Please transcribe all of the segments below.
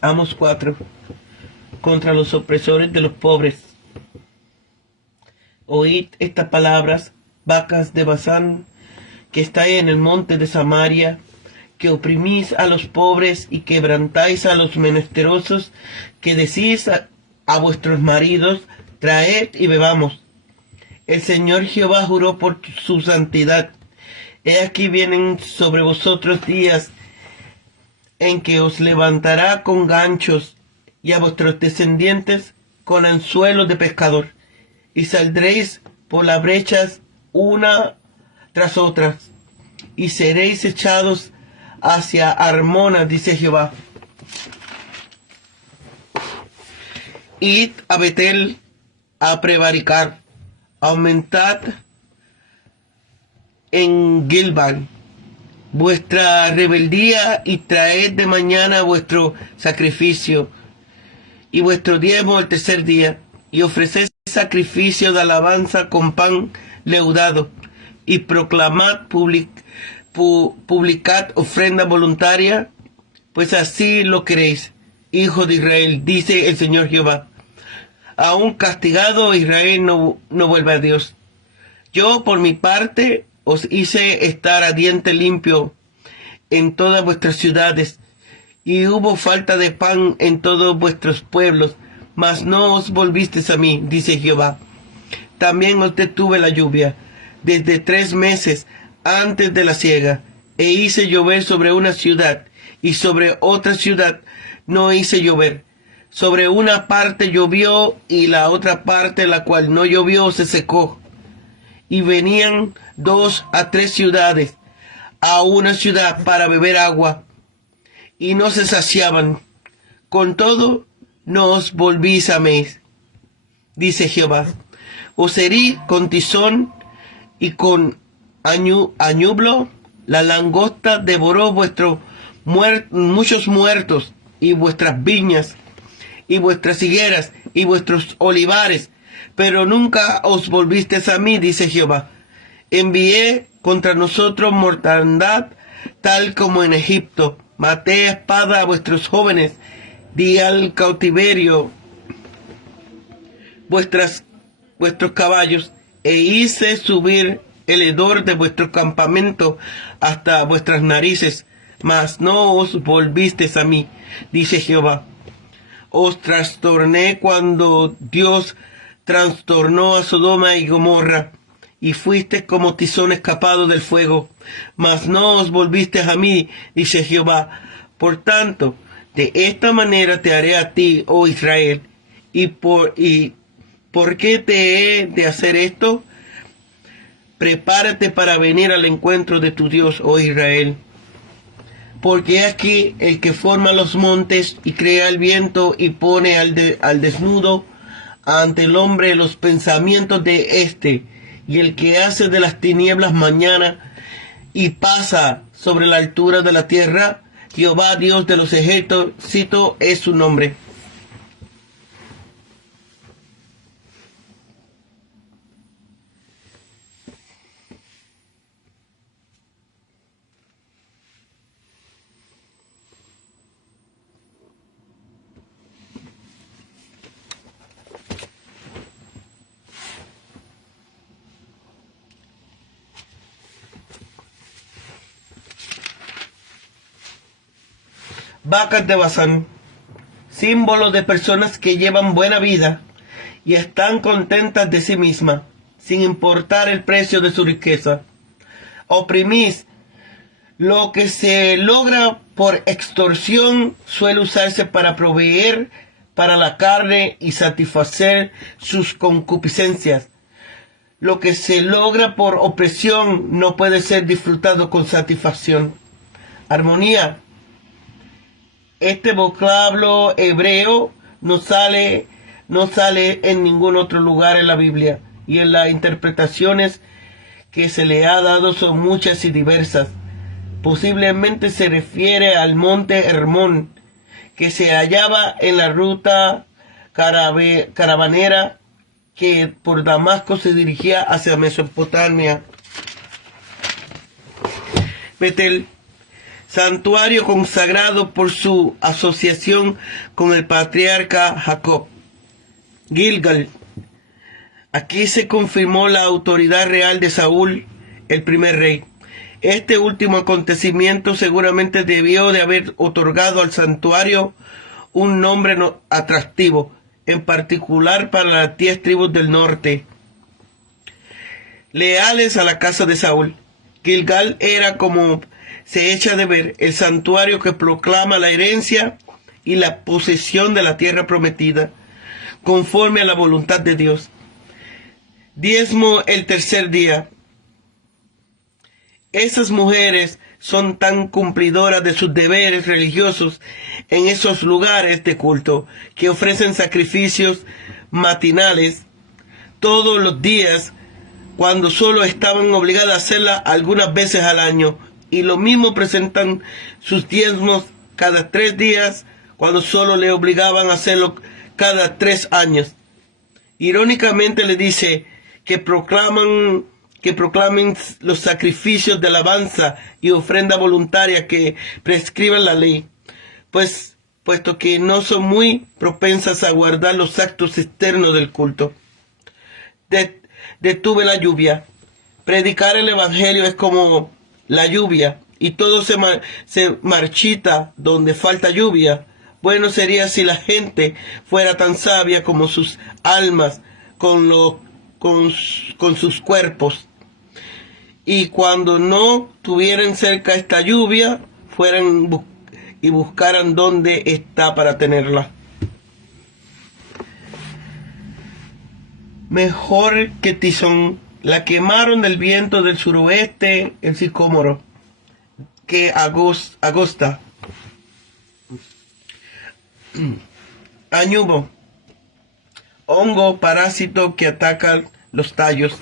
Amos 4. Contra los opresores de los pobres. Oíd estas palabras, vacas de Basán, que estáis en el monte de Samaria, que oprimís a los pobres y quebrantáis a los menesterosos, que decís a vuestros maridos, traed y bebamos. El Señor Jehová juró por su santidad. He aquí vienen sobre vosotros días en que os levantará con ganchos y a vuestros descendientes con anzuelos de pescador, y saldréis por las brechas una tras otra, y seréis echados hacia Armona, dice Jehová. Id a Betel a prevaricar, aumentad en Gilgal vuestra rebeldía y traed de mañana vuestro sacrificio y vuestro diezmo el tercer día, y ofreced sacrificio de alabanza con pan leudado, y proclamad, publicad ofrenda voluntaria, pues así lo queréis, hijo de Israel, dice el Señor Jehová. Aún castigado Israel no vuelve a Dios. Yo por mi parte os hice estar a diente limpio en todas vuestras ciudades, y hubo falta de pan en todos vuestros pueblos, mas no os volvisteis a mí, dice Jehová. También os detuve la lluvia desde 3 meses antes de la siega, e hice llover sobre una ciudad, y sobre otra ciudad no hice llover. Sobre una parte llovió, y la otra parte, la cual no llovió, se secó. Y venían 2 a 3 ciudades a una ciudad para beber agua, y no se saciaban. Con todo, no os volvís a mí, dice Jehová. Os herí con tizón y con añublo. La langosta devoró muchos muertos, y vuestras viñas, y vuestras higueras, y vuestros olivares, pero nunca os volvisteis a mí, dice Jehová. Envié contra nosotros mortandad, tal como en Egipto. Maté a espada a vuestros jóvenes, di al cautiverio vuestros caballos, e hice subir el hedor de vuestro campamento hasta vuestras narices, mas no os volvisteis a mí, dice Jehová. Os trastorné cuando Dios trastornó a Sodoma y Gomorra, y fuisteis como tizón escapado del fuego, mas no os volvisteis a mí, dice Jehová. Por tanto, de esta manera te haré a ti, oh Israel. ¿Y por qué te he de hacer esto? Prepárate para venir al encuentro de tu Dios, oh Israel. Porque aquí el que forma los montes y crea el viento y pone al desnudo ante el hombre los pensamientos de éste, y el que hace de las tinieblas mañana y pasa sobre la altura de la tierra, Jehová Dios de los ejércitos es su nombre. Vacas de Basán, símbolo de personas que llevan buena vida y están contentas de sí mismas, sin importar el precio de su riqueza. Oprimís. Lo que se logra por extorsión suele usarse para proveer para la carne y satisfacer sus concupiscencias. Lo que se logra por opresión no puede ser disfrutado con satisfacción. Armonía. Este vocablo hebreo no sale en ningún otro lugar en la Biblia, y en las interpretaciones que se le ha dado son muchas y diversas. Posiblemente se refiere al monte Hermón, que se hallaba en la ruta caravanera que por Damasco se dirigía hacia Mesopotamia. Betel santuario consagrado por su asociación con el patriarca Jacob. Gilgal. Aquí se confirmó la autoridad real de Saúl, el primer rey. Este último acontecimiento seguramente debió de haber otorgado al santuario un nombre atractivo, en particular para las 10 tribus del norte, leales a la casa de Saúl. Gilgal era, como se echa de ver, el santuario que proclama la herencia y la posesión de la tierra prometida, conforme a la voluntad de Dios. Diezmo el tercer día. Esas mujeres son tan cumplidoras de sus deberes religiosos en esos lugares de culto, que ofrecen sacrificios matinales todos los días, cuando solo estaban obligadas a hacerla algunas veces al año, y lo mismo presentan sus diezmos cada 3 días, cuando solo le obligaban a hacerlo cada 3 años. Irónicamente le dice que proclamen los sacrificios de alabanza y ofrenda voluntaria que prescriban la ley, puesto que no son muy propensas a guardar los actos externos del culto. Detuve la lluvia. Predicar el evangelio es como la lluvia, y todo se marchita donde falta lluvia. Bueno sería si la gente fuera tan sabia como sus almas con sus cuerpos, y cuando no tuvieran cerca esta lluvia, fueran y buscaran dónde está para tenerla. Mejor que Tizón, la quemaron del viento del suroeste, el sicómoro, que agosta. Añubo, hongo parásito que ataca los tallos.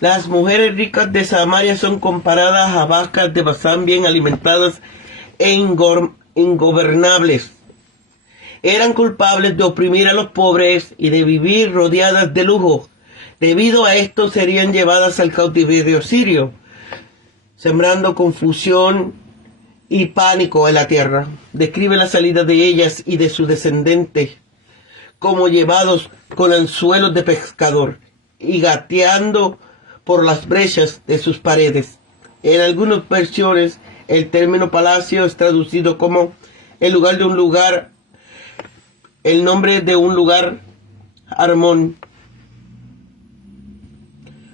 Las mujeres ricas de Samaria son comparadas a vacas de Basán bien alimentadas e ingobernables. Eran culpables de oprimir a los pobres y de vivir rodeadas de lujo. Debido a esto serían llevadas al cautiverio sirio, sembrando confusión y pánico en la tierra. Describe la salida de ellas y de sus descendientes como llevados con anzuelos de pescador y gateando por las brechas de sus paredes. En algunas versiones, el término palacio es traducido como el nombre de un lugar, Armón.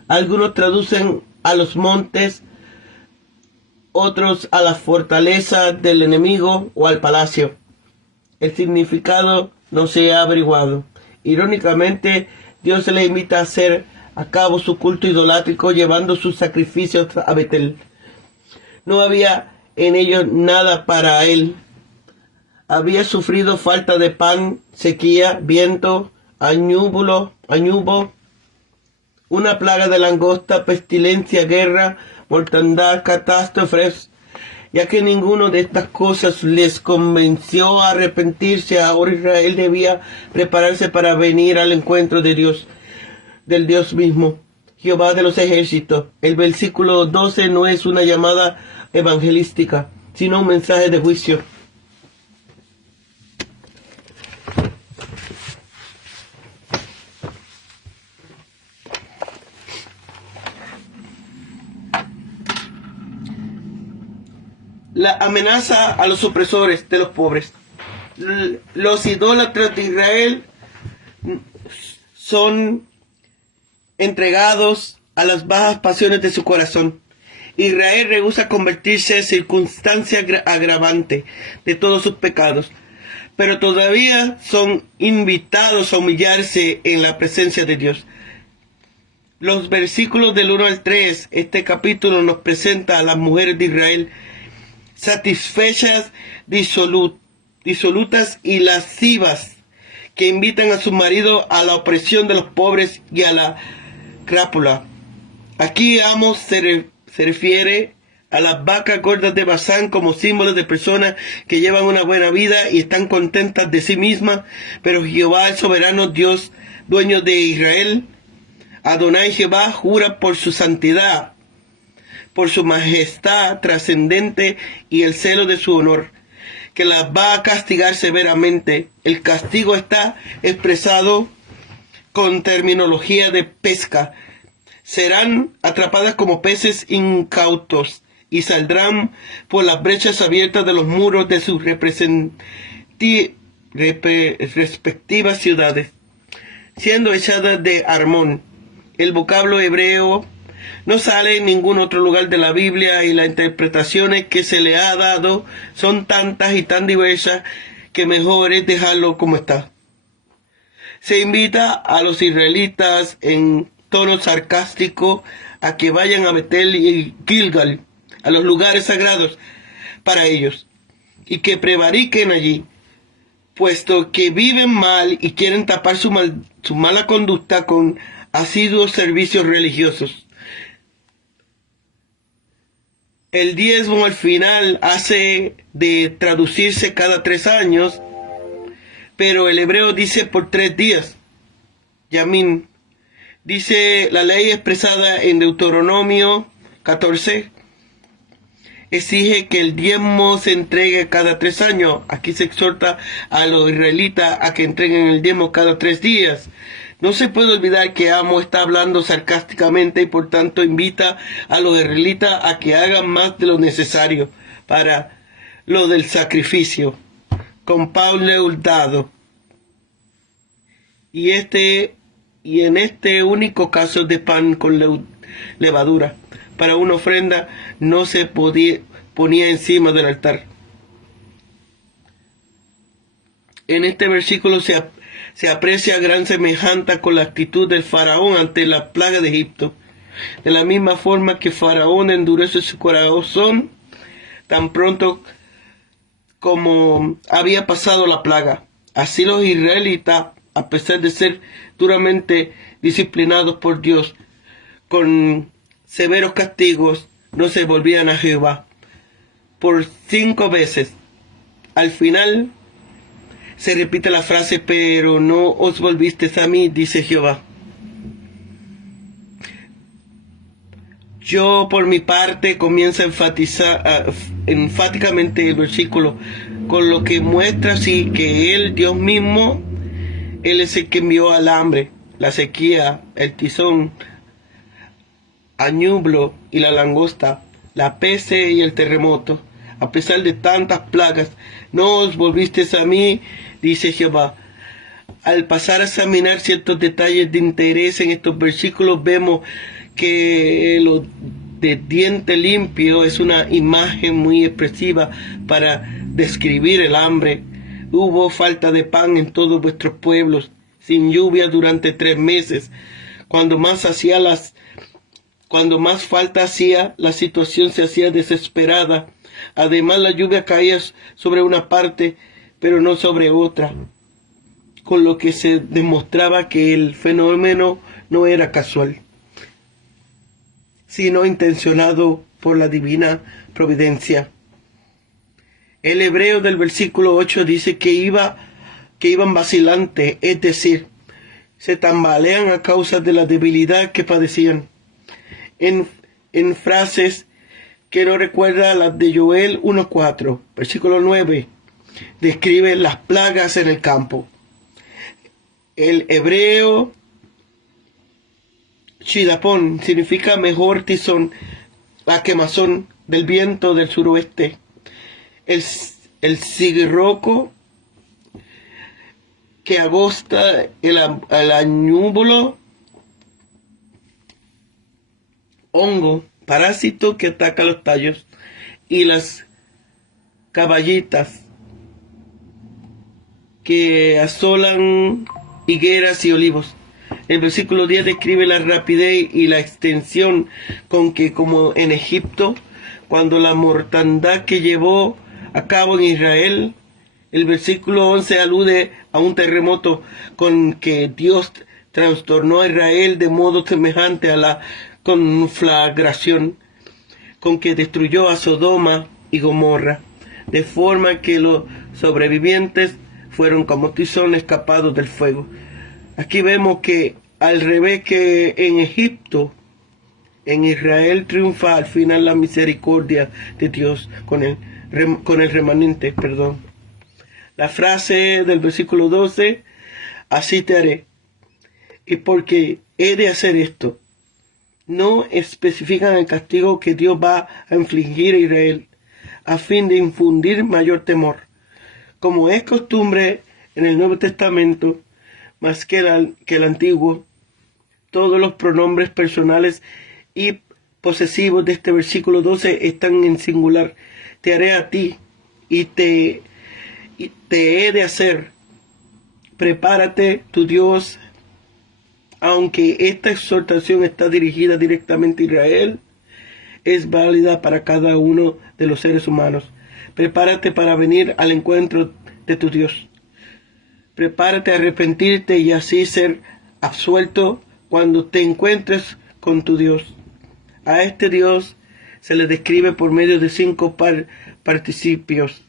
Algunos traducen a los montes, otros a la fortaleza del enemigo o al palacio. El significado no se ha averiguado. Irónicamente, Dios se le invita a hacer a cabo su culto idolátrico llevando sus sacrificios a Betel. No había en ellos nada para él. Había sufrido falta de pan, sequía, viento, añubo, una plaga de langosta, pestilencia, guerra, mortandad, catástrofes. Ya que ninguno de estas cosas les convenció a arrepentirse, ahora Israel debía prepararse para venir al encuentro de Dios, del Dios mismo, Jehová de los ejércitos. El versículo 12 no es una llamada evangelística, sino un mensaje de juicio. La amenaza a los opresores de los pobres. Los idólatras de Israel son entregados a las bajas pasiones de su corazón. Israel rehúsa convertirse en circunstancia agravante de todos sus pecados, pero todavía son invitados a humillarse en la presencia de Dios. Los versículos del 1 al 3, este capítulo nos presenta a las mujeres de Israel satisfechas disolutas y lascivas, que invitan a su marido a la opresión de los pobres y a la crápula. Aquí Amos se refiere a las vacas gordas de Basán como símbolos de personas que llevan una buena vida y están contentas de sí mismas, pero Jehová, el soberano Dios, dueño de Israel, Adonai Jehová, jura por su santidad, por su majestad trascendente y el celo de su honor, que las va a castigar severamente. El castigo está expresado con terminología de pesca. Serán atrapadas como peces incautos y saldrán por las brechas abiertas de los muros de sus respectivas ciudades, siendo echadas de Armón. El vocablo hebreo no sale en ningún otro lugar de la Biblia y las interpretaciones que se le ha dado son tantas y tan diversas que mejor es dejarlo como está. Se invita a los israelitas en tono sarcástico a que vayan a Betel y Gilgal, a los lugares sagrados para ellos, y que prevariquen allí, puesto que viven mal y quieren tapar su mala conducta con asiduos servicios religiosos. El diezmo al final hace de traducirse cada 3 años, pero el hebreo dice por 3 días. Yamín. Dice la ley expresada en Deuteronomio 14, exige que el diezmo se entregue cada 3 años. Aquí se exhorta a los israelitas a que entreguen el diezmo cada 3 días. No se puede olvidar que Amos está hablando sarcásticamente y por tanto invita a los israelitas a que hagan más de lo necesario para lo del sacrificio, con pan leudado. Y en este único caso de pan con levadura, para una ofrenda no se ponía encima del altar. En este versículo se aprecia gran semejanza con la actitud del faraón ante la plaga de Egipto. De la misma forma que Faraón endurece su corazón tan pronto como había pasado la plaga, así los israelitas, a pesar de ser duramente disciplinados por Dios con severos castigos, no se volvían a Jehová. Por 5 veces, al final, se repite la frase, pero no os volvisteis a mí, dice Jehová. Yo, por mi parte, comienzo a enfatizar enfáticamente el versículo, con lo que muestra así que Él, Dios mismo, Él es el que envió al hambre, la sequía, el tizón, añublo y la langosta, la peste y el terremoto. A pesar de tantas plagas, no os volvisteis a mí, dice Jehová. Al pasar a examinar ciertos detalles de interés en estos versículos, vemos que lo de diente limpio es una imagen muy expresiva para describir el hambre. Hubo falta de pan en todos vuestros pueblos, sin lluvia durante 3 meses. Cuando más falta hacía, la situación se hacía desesperada. Además, la lluvia caía sobre una parte, pero no sobre otra, con lo que se demostraba que el fenómeno no era casual, sino intencionado por la divina providencia. El hebreo del versículo 8 dice que iban vacilantes, es decir, se tambalean a causa de la debilidad que padecían. En frases que no recuerda las de Joel 1:4, versículo 9, describe las plagas en el campo. El hebreo Shidapón significa mejor tizón, la quemazón del viento del suroeste. El sigroco que agosta el añúbulo, hongo, parásito que ataca los tallos, y las caballitas que asolan higueras y olivos. El versículo 10 describe la rapidez y la extensión con que, como en Egipto, cuando la mortandad que llevó a cabo en Israel, El versículo 11 alude a un terremoto con que Dios trastornó a Israel de modo semejante a la conflagración con que destruyó a Sodoma y Gomorra, de forma que los sobrevivientes fueron como tizones escapados del fuego. Aquí vemos que al revés que en Egipto, en Israel triunfa al final la misericordia de Dios con el remanente, La frase del versículo 12, así te haré, y porque he de hacer esto, no especifican el castigo que Dios va a infligir a Israel, a fin de infundir mayor temor. Como es costumbre en el Nuevo Testamento, más que el Antiguo, todos los pronombres personales y posesivos de este versículo 12 están en singular. Te haré a ti y te he de hacer. Prepárate, tu Dios. Aunque esta exhortación está dirigida directamente a Israel, es válida para cada uno de los seres humanos. Prepárate para venir al encuentro de tu Dios. Prepárate a arrepentirte y así ser absuelto cuando te encuentres con tu Dios. A este Dios se le describe por medio de 5 participios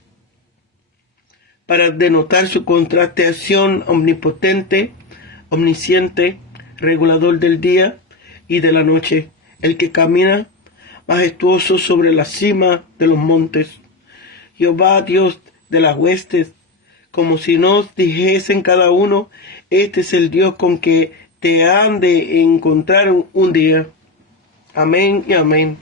para denotar su contractación omnipotente, omnisciente, regulador del día y de la noche, el que camina majestuoso sobre la cima de los montes. Jehová, Dios de las huestes, como si nos dijesen cada uno, este es el Dios con que te han de encontrar un día. Amén y amén.